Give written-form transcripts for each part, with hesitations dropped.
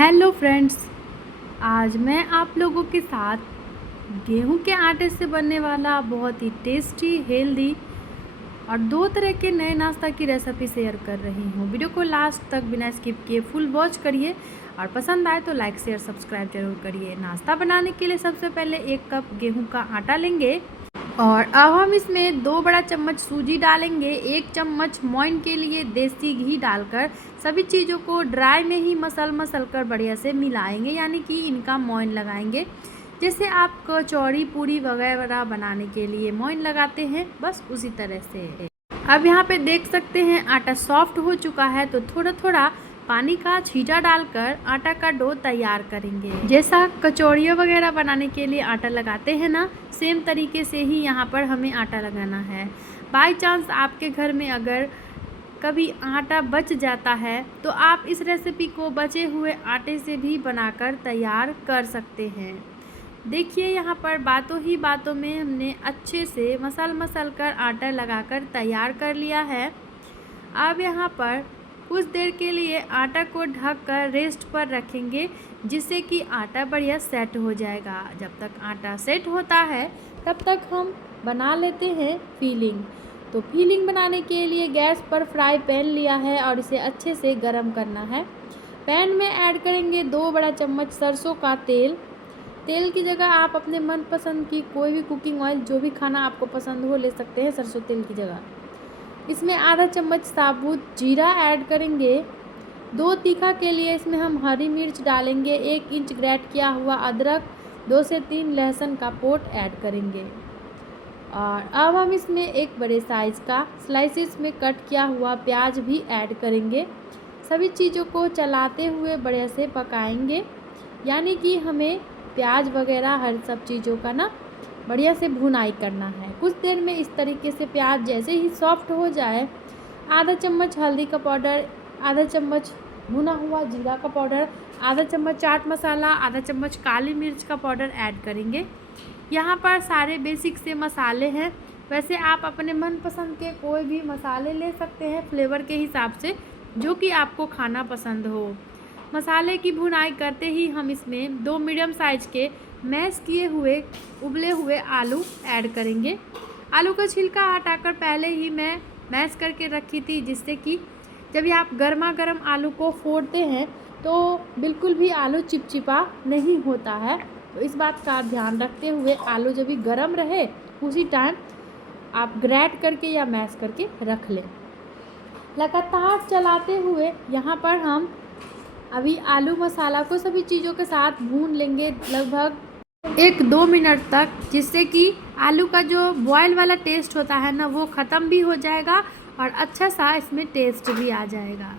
Hello friends, आज मैं आप लोगों के साथ गेहूं के आटे से बनने वाला बहुत ही टेस्टी, हेल्दी और दो तरह के नए नाश्ता की रेसिपी शेयर कर रही हूं। वीडियो को लास्ट तक बिना स्किप किए फुल वॉच करिए और पसंद आए तो लाइक शेयर सब्सक्राइब जरूर करिए। नाश्ता बनाने के लिए सबसे पहले 1 कप गेहूं का आटा लेंगे और अब हम इसमें 2 बड़ा चम्मच सूजी डालेंगे। 1 चम्मच मोइन के लिए देसी घी डालकर सभी चीज़ों को ड्राई में ही मसल कर बढ़िया से मिलाएंगे, यानी कि इनका मोइन लगाएंगे। जैसे आप कचौड़ी पूरी वगैरह बनाने के लिए मोइन लगाते हैं, बस उसी तरह से। अब यहाँ पे देख सकते हैं आटा सॉफ्ट हो चुका है, तो थोड़ा थोड़ा पानी का छींटा डालकर आटा का डो तैयार करेंगे। जैसा कचौड़ियाँ वगैरह बनाने के लिए आटा लगाते हैं ना, सेम तरीके से ही यहाँ पर हमें आटा लगाना है। बाय चांस आपके घर में अगर कभी आटा बच जाता है तो आप इस रेसिपी को बचे हुए आटे से भी बनाकर तैयार कर सकते हैं। देखिए यहाँ पर बातों ही बातों में हमने अच्छे से मसल कर आटा लगाकर तैयार कर लिया है। अब यहाँ पर कुछ देर के लिए आटा को ढक कर रेस्ट पर रखेंगे, जिससे कि आटा बढ़िया सेट हो जाएगा। जब तक आटा सेट होता है तब तक हम बना लेते हैं फिलिंग। तो फिलिंग बनाने के लिए गैस पर फ्राई पैन लिया है और इसे अच्छे से गर्म करना है। पैन में ऐड करेंगे 2 बड़ा चम्मच सरसों का तेल। तेल की जगह आप अपने मनपसंद की कोई भी कुकिंग ऑयल, जो भी खाना आपको पसंद हो, ले सकते हैं सरसों तेल की जगह। इसमें आधा चम्मच साबुत जीरा ऐड करेंगे। 2 तीखा के लिए इसमें हम हरी मिर्च डालेंगे। 1 इंच ग्रेट किया हुआ अदरक, 2 से 3 लहसुन का पोट ऐड करेंगे। और अब हम इसमें एक बड़े साइज़ का स्लाइसिस में कट किया हुआ प्याज भी ऐड करेंगे। सभी चीज़ों को चलाते हुए बढ़िया से पकाएंगे, यानी कि हमें प्याज वगैरह हर सब चीज़ों का ना बढ़िया से भुनाई करना है। कुछ देर में इस तरीके से प्याज जैसे ही सॉफ्ट हो जाए, आधा चम्मच हल्दी का पाउडर, आधा चम्मच भुना हुआ जीरा का पाउडर, आधा चम्मच चाट मसाला, आधा चम्मच काली मिर्च का पाउडर ऐड करेंगे। यहाँ पर सारे बेसिक से मसाले हैं। वैसे आप अपने मनपसंद के कोई भी मसाले ले सकते हैं फ्लेवर के हिसाब से, जो कि आपको खाना पसंद हो। मसाले की भुनाई करते ही हम इसमें 2 मीडियम साइज के मैश किए हुए उबले हुए आलू ऐड करेंगे। आलू का छिलका हटाकर पहले ही मैं मैश करके रखी थी, जिससे कि जब भी आप गर्मा गर्म आलू को फोड़ते हैं तो बिल्कुल भी आलू चिपचिपा नहीं होता है। तो इस बात का ध्यान रखते हुए आलू जब भी गर्म रहे उसी टाइम आप ग्रेट करके या मैश करके रख लें। लगातार चलाते हुए यहाँ पर हम अभी आलू मसाला को सभी चीज़ों के साथ भून लेंगे लगभग 1-2 मिनट तक, जिससे कि आलू का जो बॉयल वाला टेस्ट होता है ना, वो ख़त्म भी हो जाएगा और अच्छा सा इसमें टेस्ट भी आ जाएगा।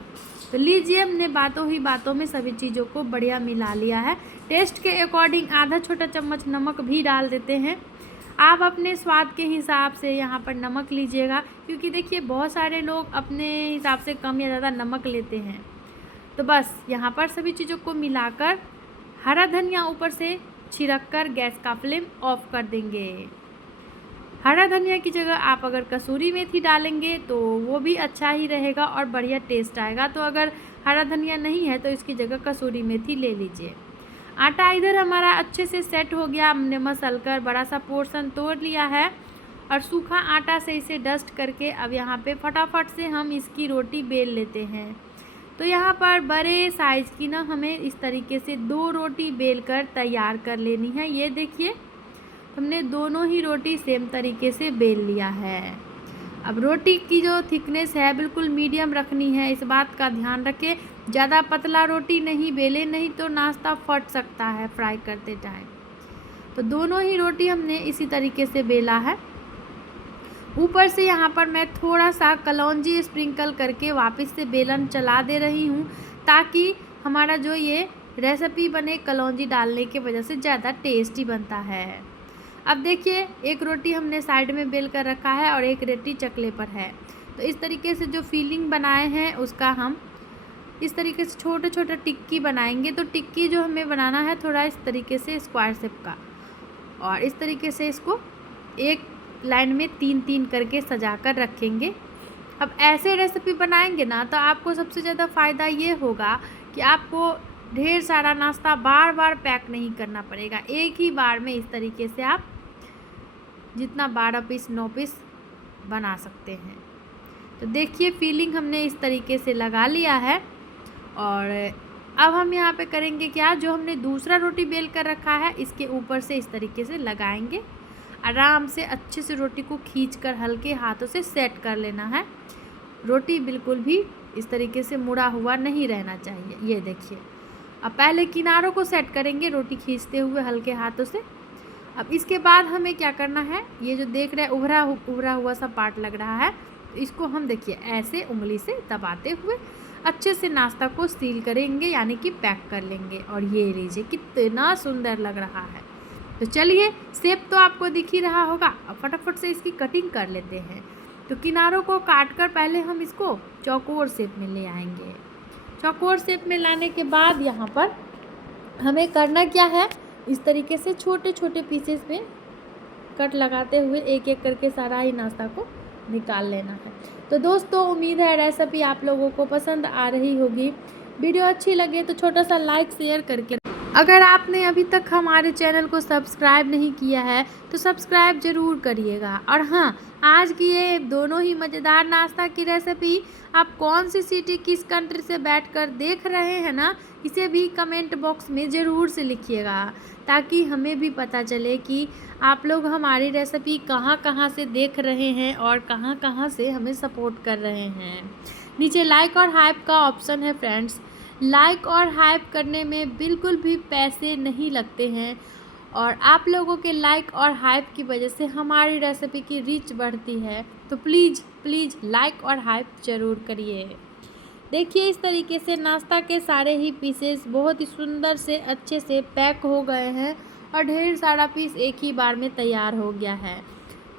तो लीजिए, हमने बातों ही बातों में सभी चीज़ों को बढ़िया मिला लिया है। टेस्ट के अकॉर्डिंग आधा छोटा चम्मच नमक भी डाल देते हैं। आप अपने स्वाद के हिसाब से यहाँ पर नमक लीजिएगा, क्योंकि देखिए बहुत सारे लोग अपने हिसाब से कम या ज़्यादा नमक लेते हैं। तो बस यहाँ पर सभी चीज़ों को मिलाकर हरा धनिया ऊपर से छिड़क कर गैस का फ्लेम ऑफ कर देंगे। हरा धनिया की जगह आप अगर कसूरी मेथी डालेंगे तो वो भी अच्छा ही रहेगा और बढ़िया टेस्ट आएगा। तो अगर हरा धनिया नहीं है तो इसकी जगह कसूरी मेथी ले लीजिए। आटा इधर हमारा अच्छे से सेट हो गया। हमने मसल कर बड़ा सा पोर्शन तोड़ लिया है और सूखा आटा से इसे डस्ट करके अब यहाँ पे फटाफट से हम इसकी रोटी बेल लेते हैं। तो यहाँ पर बड़े साइज़ की ना हमें इस तरीके से 2 रोटी बेल कर तैयार कर लेनी है। ये देखिए, हमने दोनों ही रोटी सेम तरीके से बेल लिया है। अब रोटी की जो थिकनेस है बिल्कुल मीडियम रखनी है, इस बात का ध्यान रखें। ज़्यादा पतला रोटी नहीं बेले, नहीं तो नाश्ता फट सकता है फ्राई करते टाइम। तो दोनों ही रोटी हमने इसी तरीके से बेला है। ऊपर से यहाँ पर मैं थोड़ा सा कलौंजी स्प्रिंकल करके वापस से बेलन चला दे रही हूँ, ताकि हमारा जो ये रेसिपी बने कलौंजी डालने की वजह से ज़्यादा टेस्टी बनता है। अब देखिए, एक रोटी हमने साइड में बेल कर रखा है और एक रोटी चकले पर है। तो इस तरीके से जो फिलिंग बनाए हैं उसका हम इस तरीके से छोटे छोटे टिक्की बनाएंगे। तो टिक्की जो हमें बनाना है थोड़ा इस तरीके से स्क्वायर शेप का, और इस तरीके से इसको एक लाइन में 3-3 करके सजा कर रखेंगे। अब ऐसे रेसिपी बनाएंगे ना तो आपको सबसे ज़्यादा फ़ायदा ये होगा कि आपको ढेर सारा नाश्ता बार बार पैक नहीं करना पड़ेगा, एक ही बार में इस तरीके से आप जितना 12 पीस 9 पीस बना सकते हैं। तो देखिए फीलिंग हमने इस तरीके से लगा लिया है। और अब हम यहाँ पे करेंगे क्या, जो हमने दूसरा रोटी बेल कर रखा है इसके ऊपर से इस तरीके से लगाएंगे। आराम से अच्छे से रोटी को खींचकर हल्के हाथों से सेट कर लेना है। रोटी बिल्कुल भी इस तरीके से मुड़ा हुआ नहीं रहना चाहिए। ये देखिए, अब पहले किनारों को सेट करेंगे रोटी खींचते हुए हल्के हाथों से। अब इसके बाद हमें क्या करना है, ये जो देख रहे हैं उभरा हुआ सा पार्ट लग रहा है, तो इसको हम देखिए ऐसे उंगली से दबाते हुए अच्छे से नाश्ता को सील करेंगे, यानी कि पैक कर लेंगे। और ये लीजिए कितना सुंदर लग रहा है। तो चलिए, शेप तो आपको दिख ही रहा होगा, अब फटाफट से इसकी कटिंग कर लेते हैं। तो किनारों को काट कर पहले हम इसको चौकोर शेप में ले आएंगे। चौकोर शेप में लाने के बाद यहाँ पर हमें करना क्या है, इस तरीके से छोटे छोटे पीसेस में कट लगाते हुए एक एक करके सारा ही नाश्ता को निकाल लेना है। तो दोस्तों, उम्मीद है रेसिपी आप लोगों को पसंद आ रही होगी। वीडियो अच्छी लगे तो छोटा सा लाइक शेयर करके, अगर आपने अभी तक हमारे चैनल को सब्सक्राइब नहीं किया है तो सब्सक्राइब ज़रूर करिएगा। और हाँ, आज की ये दोनों ही मज़ेदार नाश्ता की रेसिपी आप कौन सी सिटी किस कंट्री से बैठकर देख रहे हैं ना, इसे भी कमेंट बॉक्स में ज़रूर से लिखिएगा, ताकि हमें भी पता चले कि आप लोग हमारी रेसिपी कहाँ कहाँ से देख रहे हैं और कहाँ कहाँ से हमें सपोर्ट कर रहे हैं। नीचे लाइक और हाइप का ऑप्शन है फ्रेंड्स, लाइक और हाइप करने में बिल्कुल भी पैसे नहीं लगते हैं, और आप लोगों के लाइक और हाइप की वजह से हमारी रेसिपी की रीच बढ़ती है। तो प्लीज़ प्लीज़ लाइक और हाइप ज़रूर करिए। देखिए इस तरीके से नाश्ता के सारे ही पीसेस बहुत ही सुंदर से अच्छे से पैक हो गए हैं और ढेर सारा पीस एक ही बार में तैयार हो गया है।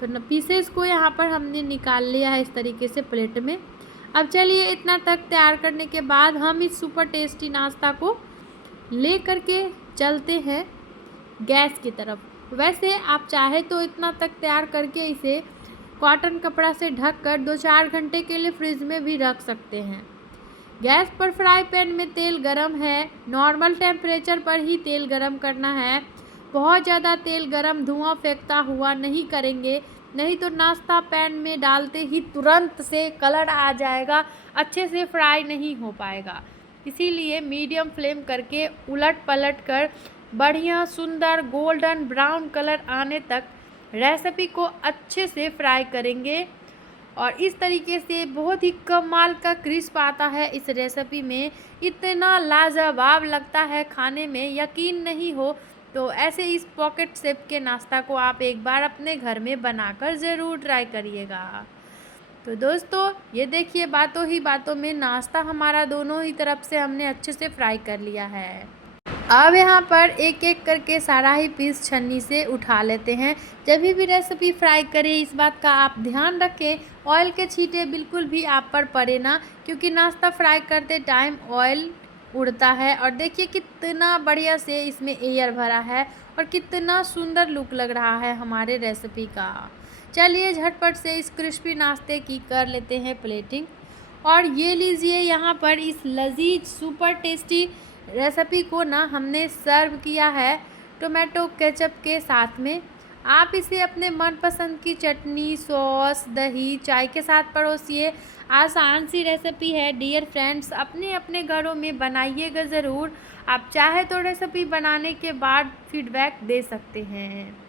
तो पीसेस को यहाँ पर हमने निकाल लिया है इस तरीके से प्लेट में। अब चलिए, इतना तक तैयार करने के बाद हम इस सुपर टेस्टी नाश्ता को ले करके चलते हैं गैस की तरफ। वैसे आप चाहे तो इतना तक तैयार करके इसे कॉटन कपड़ा से ढककर 2-4 घंटे के लिए फ्रिज में भी रख सकते हैं। गैस पर फ्राई पैन में तेल गरम है, नॉर्मल टेम्परेचर पर ही तेल गरम करना है। बहुत ज़्यादा तेल गरम धुआं फेंकता हुआ नहीं करेंगे, नहीं तो नाश्ता पैन में डालते ही तुरंत से कलर आ जाएगा, अच्छे से फ्राई नहीं हो पाएगा। इसीलिए मीडियम फ्लेम करके उलट पलट कर बढ़िया सुंदर गोल्डन ब्राउन कलर आने तक रेसिपी को अच्छे से फ्राई करेंगे। और इस तरीके से बहुत ही कमाल का क्रिस्प आता है इस रेसिपी में, इतना लाजवाब लगता है खाने में, यकीन नहीं हो तो ऐसे इस पॉकेट शेप के नाश्ता को आप एक बार अपने घर में बनाकर ज़रूर ट्राई करिएगा। तो दोस्तों ये देखिए, बातों ही बातों में नाश्ता हमारा दोनों ही तरफ से हमने अच्छे से फ्राई कर लिया है। अब यहाँ पर एक एक करके सारा ही पीस छन्नी से उठा लेते हैं। जब भी रेसिपी फ्राई करें इस बात का आप ध्यान रखें, ऑयल के छींटे बिल्कुल भी आप पर पड़े ना, क्योंकि नाश्ता फ्राई करते टाइम ऑयल उड़ता है। और देखिए कितना बढ़िया से इसमें एयर भरा है और कितना सुंदर लुक लग रहा है हमारे रेसिपी का। चलिए झटपट से इस क्रिस्पी नाश्ते की कर लेते हैं प्लेटिंग। और ये लीजिए, यहाँ पर इस लजीज सुपर टेस्टी रेसिपी को ना हमने सर्व किया है टोमेटो केचप के साथ में। आप इसे अपने मनपसंद की चटनी, सॉस, दही, चाय के साथ परोसिए। आसान सी रेसिपी है डियर फ्रेंड्स, अपने अपने घरों में बनाइएगा ज़रूर। आप चाहे तो रेसिपी बनाने के बाद फीडबैक दे सकते हैं।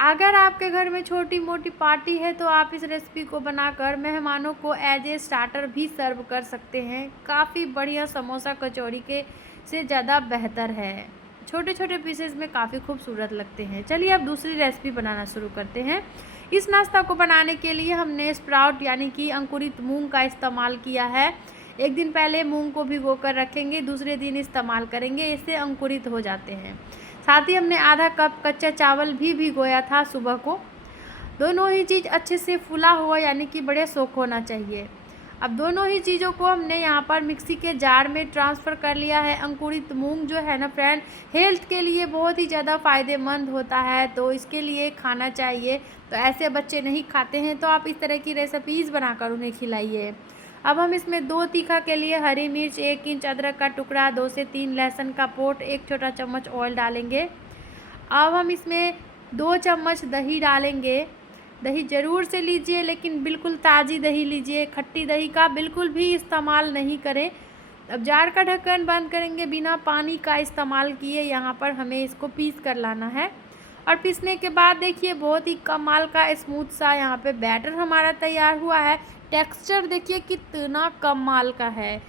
अगर आपके घर में छोटी मोटी पार्टी है तो आप इस रेसिपी को बनाकर मेहमानों को एज ए स्टार्टर भी सर्व कर सकते हैं। काफ़ी बढ़िया समोसा कचौड़ी के से ज़्यादा बेहतर है। छोटे छोटे पीसेस में काफ़ी खूबसूरत लगते हैं। चलिए अब दूसरी रेसिपी बनाना शुरू करते हैं। इस नाश्ता को बनाने के लिए हमने स्प्राउट यानी कि अंकुरित मूंग का इस्तेमाल किया है। एक दिन पहले मूंग को भिगो कर रखेंगे, दूसरे दिन इस्तेमाल करेंगे, इससे अंकुरित हो जाते हैं। साथ ही हमने आधा कप कच्चा चावल भी भिगोया था सुबह को। दोनों ही चीज़ अच्छे से फूला हुआ यानी कि बड़े सोख होना चाहिए। अब दोनों ही चीज़ों को हमने यहाँ पर मिक्सी के जार में ट्रांसफ़र कर लिया है। अंकुरित मूंग जो है ना फ्रेंड, हेल्थ के लिए बहुत ही ज़्यादा फ़ायदेमंद होता है, तो इसके लिए खाना चाहिए। तो ऐसे बच्चे नहीं खाते हैं तो आप इस तरह की रेसिपीज़ बनाकर उन्हें खिलाइए। अब हम इसमें 2 तीखा के लिए हरी मिर्च, 1 इंच अदरक का टुकड़ा, 2 से 3 लहसुन का पोट, 1 छोटा चम्मच ऑयल डालेंगे। अब हम इसमें 2 चम्मच दही डालेंगे। दही ज़रूर से लीजिए, लेकिन बिल्कुल ताज़ी दही लीजिए, खट्टी दही का बिल्कुल भी इस्तेमाल नहीं करें। अब जार का ढक्कन बंद करेंगे, बिना पानी का इस्तेमाल किए यहाँ पर हमें इसको पीस कर लाना है। और पीसने के बाद देखिए बहुत ही कमाल का स्मूथ सा यहाँ पे बैटर हमारा तैयार हुआ है। टेक्सचर देखिए कितना कमाल का है,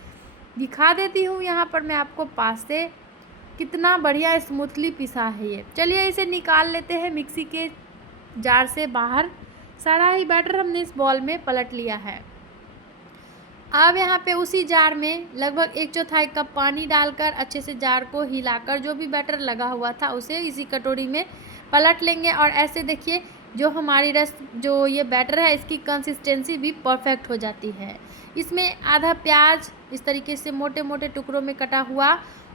दिखा देती हूँ यहाँ पर मैं आपको पास से, कितना बढ़िया स्मूथली पिसा है ये। चलिए इसे निकाल लेते हैं मिक्सी के जार से बाहर। सारा ही बैटर हमने इस बॉल में पलट लिया है। अब यहाँ पे उसी जार में लगभग 1/4 कप पानी डालकर अच्छे से जार को हिलाकर जो भी बैटर लगा हुआ था उसे इसी कटोरी में पलट लेंगे। और ऐसे देखिए जो हमारी जो ये बैटर है इसकी कंसिस्टेंसी भी परफेक्ट हो जाती है। इसमें आधा प्याज इस तरीके से मोटे मोटे टुकड़ों में कटा हुआ,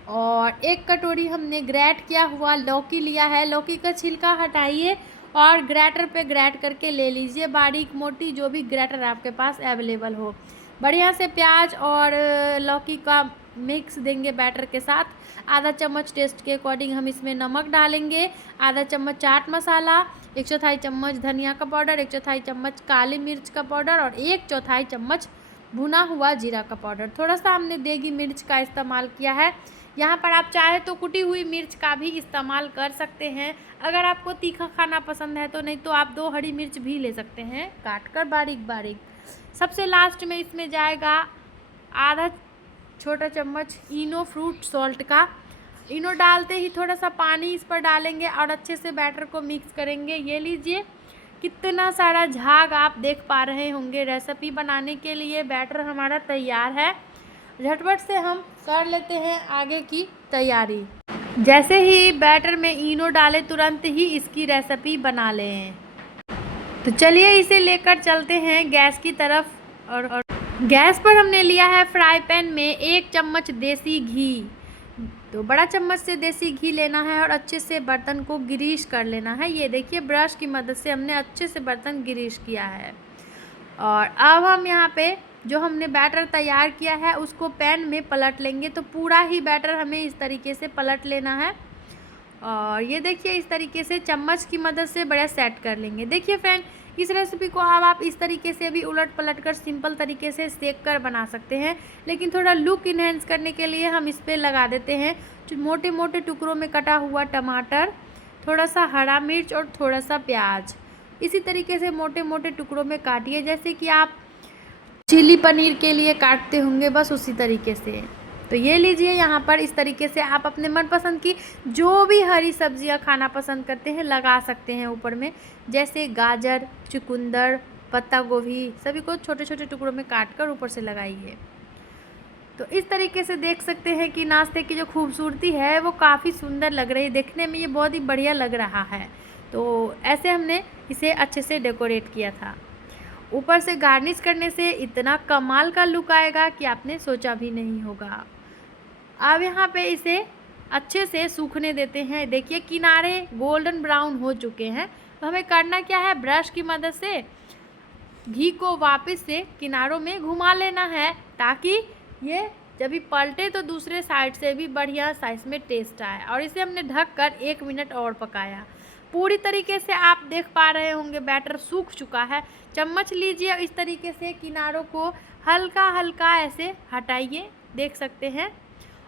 और 1 कटोरी हमने ग्रेट किया हुआ लौकी लिया है। लौकी का छिलका हटाइए और ग्रेटर पे ग्रेट करके ले लीजिए, बारीक मोटी जो भी ग्रेटर आपके पास अवेलेबल हो। बढ़िया से प्याज और लौकी का मिक्स देंगे बैटर के साथ। आधा चम्मच टेस्ट के अकॉर्डिंग हम इसमें नमक डालेंगे, आधा चम्मच चाट मसाला, 1/4 चम्मच धनिया का पाउडर, 1/4 चम्मच काली मिर्च का पाउडर और 1/4 चम्मच भुना हुआ जीरा का पाउडर। थोड़ा सा हमने देगी मिर्च का इस्तेमाल किया है। यहाँ पर आप चाहे तो कुटी हुई मिर्च का भी इस्तेमाल कर सकते हैं, अगर आपको तीखा खाना पसंद है तो। नहीं तो आप 2 हरी मिर्च भी ले सकते हैं काट कर बारीक बारीक। सबसे लास्ट में इसमें जाएगा आधा छोटा चम्मच इनो फ्रूट सॉल्ट का। इनो डालते ही थोड़ा सा पानी इस पर डालेंगे और अच्छे से बैटर को मिक्स करेंगे। ये लीजिए कितना सारा झाग आप देख पा रहे होंगे। रेसिपी बनाने के लिए बैटर हमारा तैयार है। झटपट से हम कर लेते हैं आगे की तैयारी। जैसे ही बैटर में इनो डालें तुरंत ही इसकी रेसिपी बना लें। तो चलिए इसे लेकर चलते हैं गैस की तरफ। और गैस पर हमने लिया है फ्राई पैन में 1 चम्मच देसी घी। तो बड़ा चम्मच से देसी घी लेना है और अच्छे से बर्तन को ग्रीस कर लेना है। ये देखिए ब्रश की मदद से हमने अच्छे से बर्तन ग्रीस किया है। और अब हम यहाँ पे जो हमने बैटर तैयार किया है उसको पैन में पलट लेंगे। तो पूरा ही बैटर हमें इस तरीके से पलट लेना है। और ये देखिए इस तरीके से चम्मच की मदद से बड़ा सेट कर लेंगे। देखिए फ्रेंड, इस रेसिपी को अब आप इस तरीके से भी उलट पलट कर सिंपल तरीके से सेक कर बना सकते हैं, लेकिन थोड़ा लुक इन्हेंस करने के लिए हम इस पर लगा देते हैं मोटे मोटे टुकड़ों में कटा हुआ टमाटर, थोड़ा सा हरा मिर्च और थोड़ा सा प्याज। इसी तरीके से मोटे मोटे टुकड़ों में काटिए, जैसे कि आप चिली पनीर के लिए काटते होंगे, बस उसी तरीके से। तो ये लीजिए यहाँ पर इस तरीके से आप अपने मनपसंद की जो भी हरी सब्जियाँ खाना पसंद करते हैं लगा सकते हैं ऊपर में, जैसे गाजर, चुकंदर, पत्ता गोभी, सभी को छोटे छोटे टुकड़ों में काट कर ऊपर से लगाइए। तो इस तरीके से देख सकते हैं कि नाश्ते की जो खूबसूरती है वो काफ़ी सुंदर लग रही है, देखने में ये बहुत ही बढ़िया लग रहा है। तो ऐसे हमने इसे अच्छे से डेकोरेट किया था। ऊपर से गार्निश करने से इतना कमाल का लुक आएगा कि आपने सोचा भी नहीं होगा। अब यहाँ पे इसे अच्छे से सूखने देते हैं। देखिए किनारे गोल्डन ब्राउन हो चुके हैं। तो हमें करना क्या है, ब्रश की मदद से घी को वापस से किनारों में घुमा लेना है, ताकि ये जब भी पलटे तो दूसरे साइड से भी बढ़िया साइज में टेस्ट आए। और इसे हमने ढक कर 1 मिनट और पकाया। पूरी तरीके से आप देख पा रहे होंगे बैटर सूख चुका है। चम्मच लीजिए, इस तरीके से किनारों को हल्का हल्का ऐसे हटाइए, देख सकते हैं।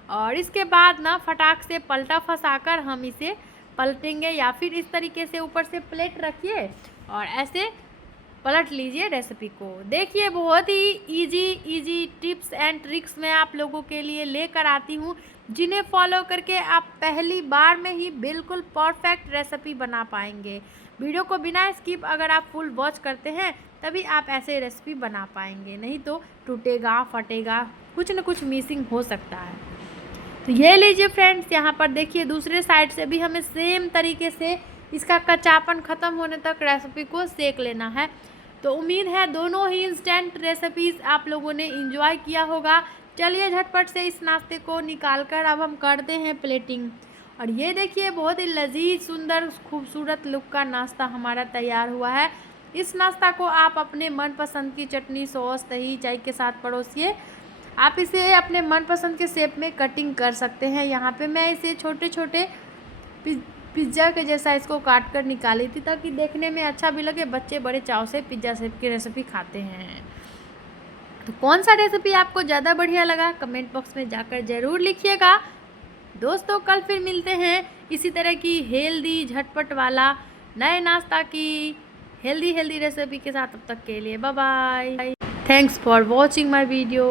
और इसके बाद ना फटाक से पलटा फंसाकर हम इसे पलटेंगे, या फिर इस तरीके से ऊपर से प्लेट रखिए और ऐसे पलट लीजिए रेसिपी को। देखिए बहुत ही इजी टिप्स एंड ट्रिक्स मैं आप लोगों के लिए लेकर आती हूँ, जिन्हें फॉलो करके आप पहली बार में ही बिल्कुल परफेक्ट रेसिपी बना पाएंगे। वीडियो को बिना स्किप अगर आप फुल वॉच करते हैं तभी आप ऐसे रेसिपी बना पाएंगे, नहीं तो टूटेगा, फटेगा, कुछ न कुछ मिसिंग हो सकता है। तो ये लीजिए फ्रेंड्स, यहाँ पर देखिए दूसरे साइड से भी हमें सेम तरीके से इसका कच्चापन ख़त्म होने तक रेसिपी को सेक लेना है। तो उम्मीद है दोनों ही इंस्टेंट रेसिपीज़ आप लोगों ने एंजॉय किया होगा। चलिए झटपट से इस नाश्ते को निकाल कर अब हम करते हैं प्लेटिंग। और ये देखिए बहुत ही लजीज, सुंदर, खूबसूरत लुक का नाश्ता हमारा तैयार हुआ है। इस नाश्ता को आप अपने मनपसंद की चटनी, सॉस, दही, चाय के साथ परोसिए। आप इसे अपने मनपसंद के शेप में कटिंग कर सकते हैं। यहाँ पे मैं इसे छोटे छोटे पिज़्ज़ा के जैसा इसको काट कर निकाली थी, ताकि देखने में अच्छा भी लगे। बच्चे बड़े चाव से पिज़्ज़ा शेप की रेसिपी खाते हैं। तो कौन सा रेसिपी आपको ज़्यादा बढ़िया लगा, कमेंट बॉक्स में जाकर ज़रूर लिखिएगा। दोस्तों, कल फिर मिलते हैं इसी तरह की हेल्दी, झटपट वाला नए नाश्ता की हेल्दी रेसिपी के साथ। तब तक के लिए bye bye. Thanks for watching my video.